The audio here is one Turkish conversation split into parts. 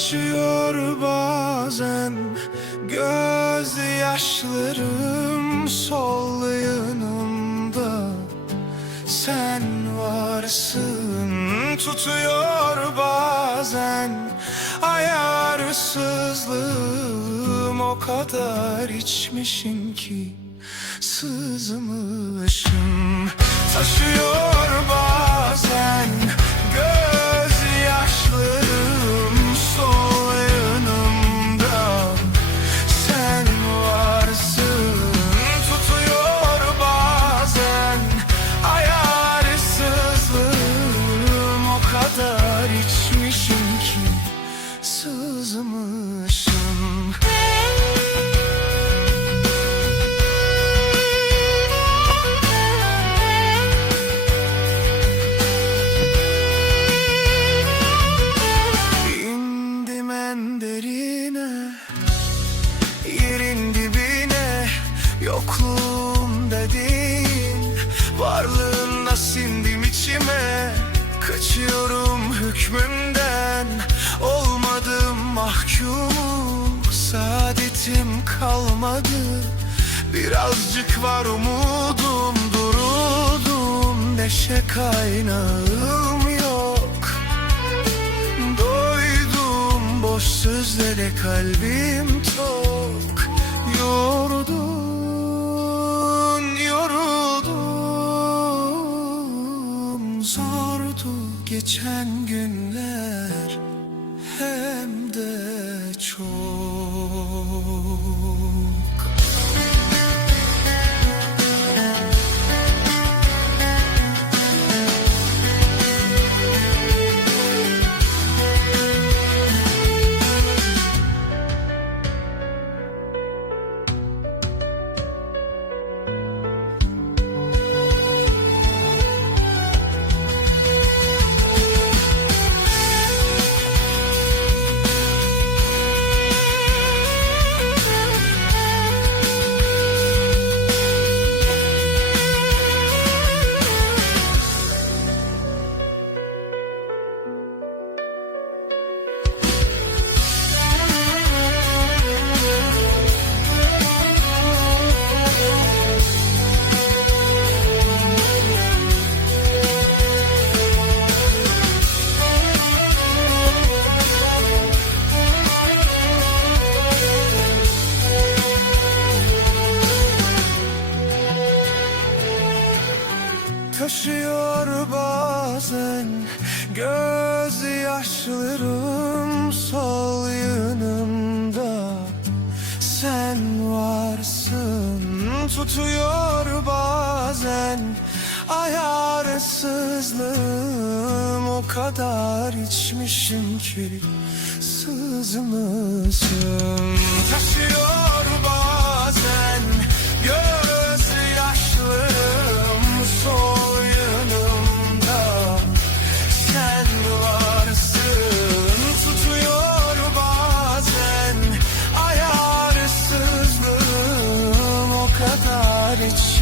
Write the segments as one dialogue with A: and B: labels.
A: Şaşıyor bazen. Göz yaşlarım sol yanımda. Sen varsın tutuyor bazen. Ayarsızlığım o kadar içmişim ki Sızmışım. Taşıyor Sızmışım İndim en derine Yerin dibine Yokluğum Saadetim kalmadı. Birazcık var umudum Durudum Neşe kaynağım yok. Doydum boş sözlere kalbim tok. Yordun, yoruldum. Zordu geçen günler Hem de çok Taşıyor bazen gözyaşlarım sol yanımda. Sen varsın tutuyor bazen Ayarsızlığım. O kadar içmişim ki Sızmışım. Taşıyor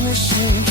A: Ayarsızlığım